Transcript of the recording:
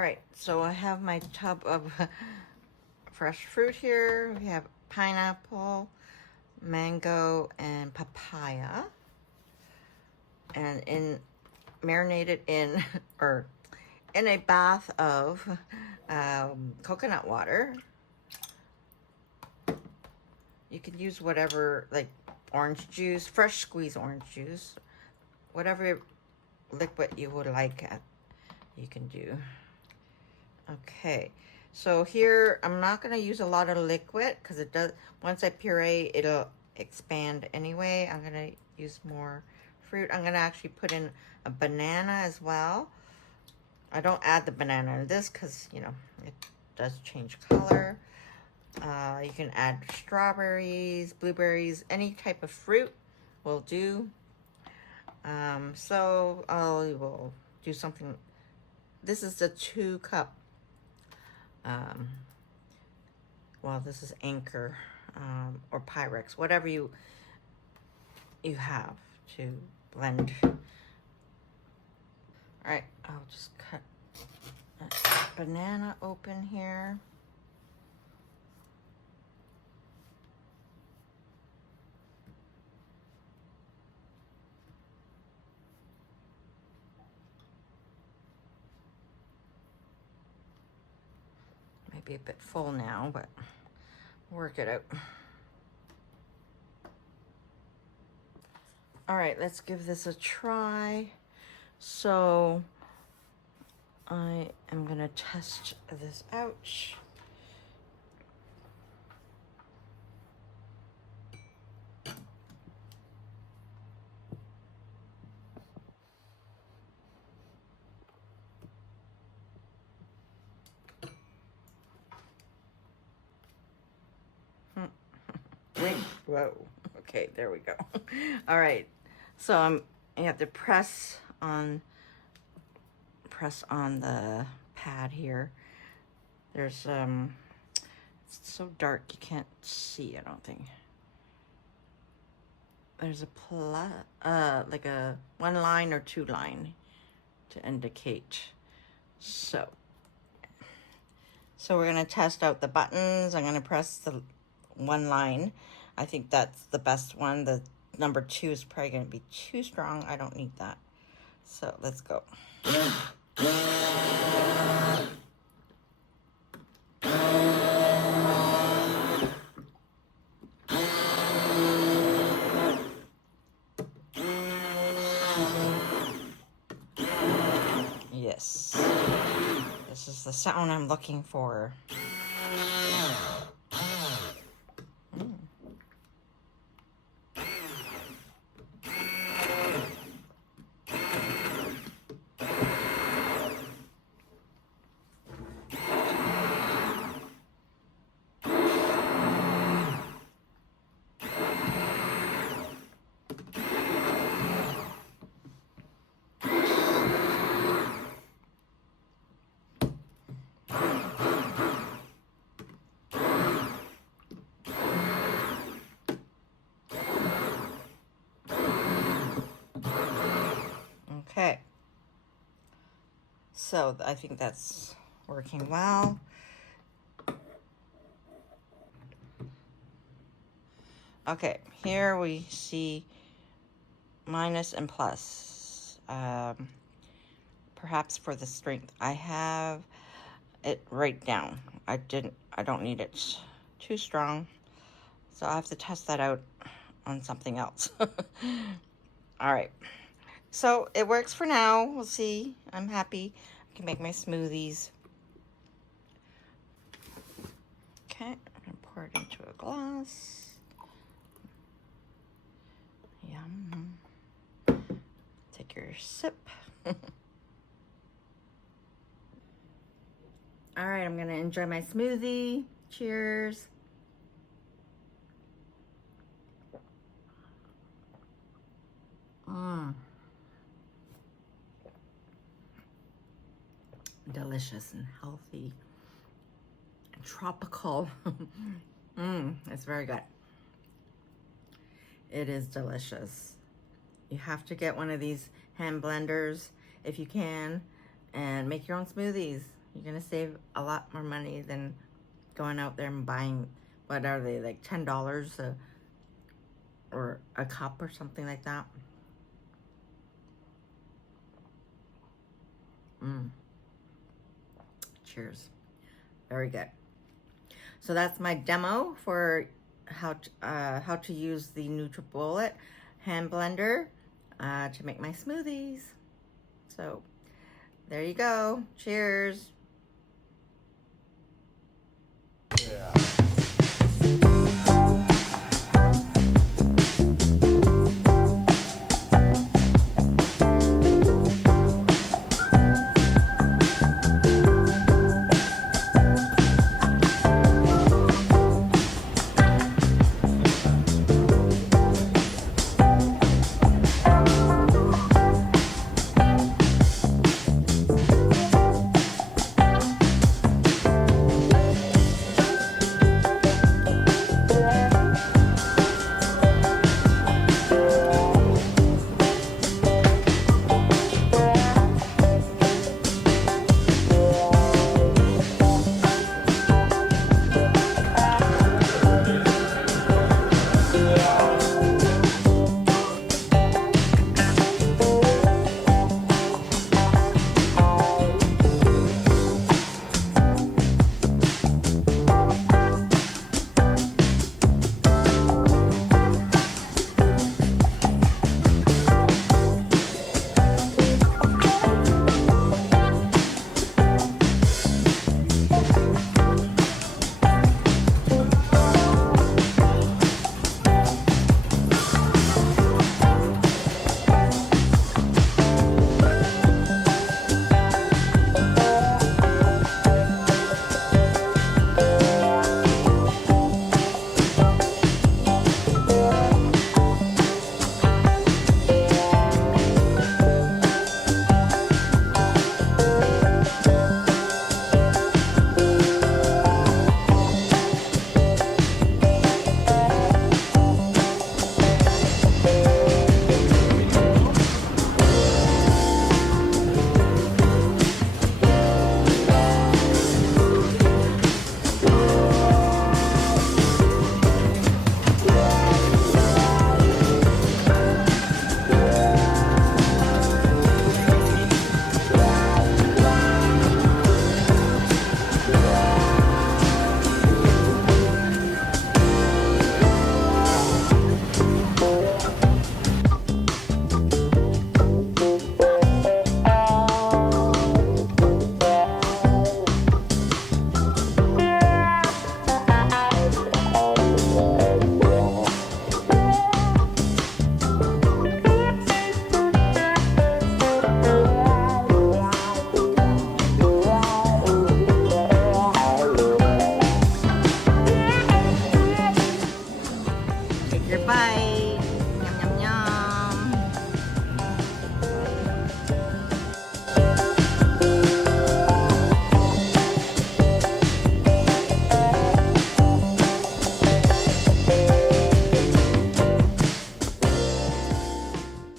All right, so I have my tub of fresh fruit here. We have pineapple, mango, and papaya. And marinated in, or in a bath of coconut water. You can use whatever, like orange juice, fresh squeezed orange juice, whatever liquid you would like, you can do. Okay, so here I'm not going to use a lot of liquid because it does, once I puree, it'll expand anyway. I'm going to use more fruit. I'm going to actually put in a banana as well. I don't add the banana in this because, you know, it does change color. You can add strawberries, blueberries, any type of fruit will do. So I will do something. This is the 2-cup. Well, this is Anchor or Pyrex, whatever you have to blend. All right, I'll just cut that banana open here. Maybe a bit full now, but work it out. All right, let's give this a try. So I am gonna test this out. Whoa. Okay, there we go. All right. So you have to press on the pad here. There's it's so dark you can't see, I don't think. There's a like a 1 line or 2 line to indicate. So we're gonna test out the buttons. I'm gonna press the 1 line. I think that's the best one. The number 2 is probably gonna be too strong. I don't need that. So let's go. Yes. This is the sound I'm looking for. Okay, so I think that's working well. Okay, here we see minus and plus. Perhaps for the strength, I have it right down. I don't need it too strong, so I have to test that out on something else. All right. So it works for now. We'll see. I'm happy. I can make my smoothies. Okay, I'm gonna pour it into a glass. Yum. Take your sip. All right, I'm gonna enjoy my smoothie. Cheers. Delicious and healthy and tropical. It's very good. It is delicious. You have to get one of these hand blenders if you can and make your own smoothies. You're gonna save a lot more money than going out there and buying, what are they, like $10 or a cup or something like that. Cheers. Very good. So that's my demo for how to use the NutriBullet hand blender to make my smoothies. So there you go. Cheers.